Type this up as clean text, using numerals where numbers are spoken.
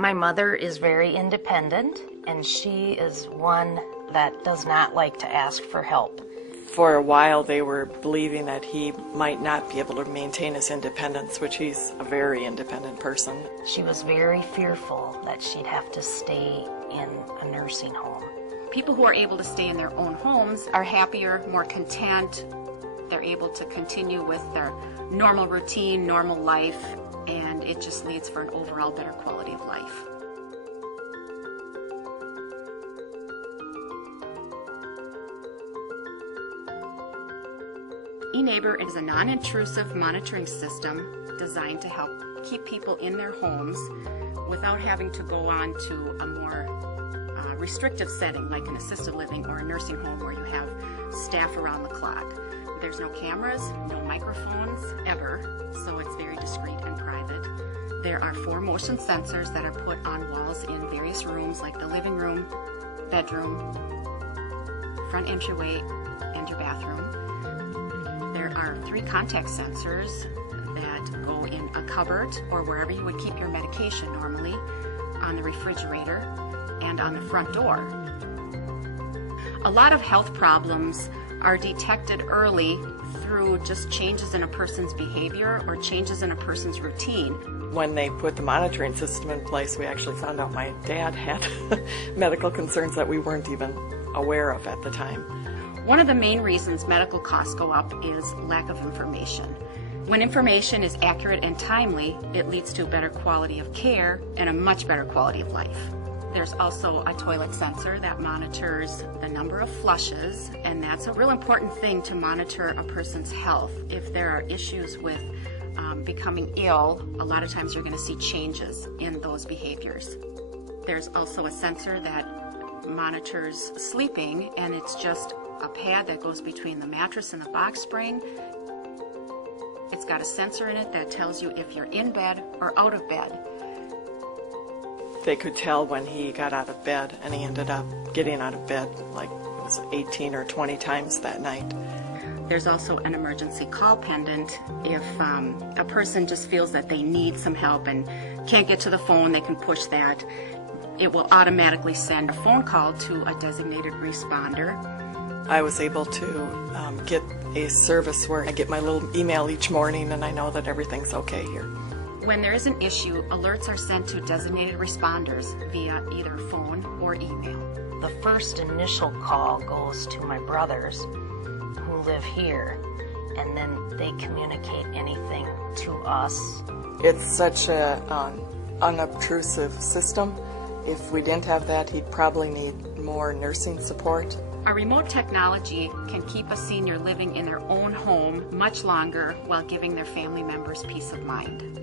My mother is very independent, and she is one that does not like to ask for help. For a while they were believing that he might not be able to maintain his independence, which he's a very independent person. She was very fearful that she'd have to stay in a nursing home. People who are able to stay in their own homes are happier, more content. They're able to continue with their normal routine, normal life, and it just leads for an overall better quality of life. eNeighbor is a non-intrusive monitoring system designed to help keep people in their homes without having to go on to a more restrictive setting like an assisted living or a nursing home where you have staff around the clock. There's no cameras, no microphones, ever, so it's very discreet and private. There are 4 motion sensors that are put on walls in various rooms like the living room, bedroom, front entryway, and your bathroom. There are 3 contact sensors that go in a cupboard or wherever you would keep your medication normally, on the refrigerator, and on the front door. A lot of health problems are detected early through just changes in a person's behavior or changes in a person's routine. When they put the monitoring system in place, we actually found out my dad had medical concerns that we weren't even aware of at the time. One of the main reasons medical costs go up is lack of information. When information is accurate and timely, it leads to a better quality of care and a much better quality of life. There's also a toilet sensor that monitors the number of flushes, and that's a real important thing to monitor a person's health. If there are issues with becoming ill, a lot of times you're going to see changes in those behaviors. There's also a sensor that monitors sleeping, and it's just a pad that goes between the mattress and the box spring. It's got a sensor in it that tells you if you're in bed or out of bed. They could tell when he got out of bed, and he ended up getting out of bed like it was 18 or 20 times that night. There's also an emergency call pendant. If a person just feels that they need some help and can't get to the phone, they can push that. It will automatically send a phone call to a designated responder. I was able to get a service where I get my little email each morning and I know that everything's okay here. When there is an issue, alerts are sent to designated responders via either phone or email. The first initial call goes to my brothers who live here, and then they communicate anything to us. It's such an unobtrusive system. If we didn't have that, he'd probably need more nursing support. Our remote technology can keep a senior living in their own home much longer while giving their family members peace of mind.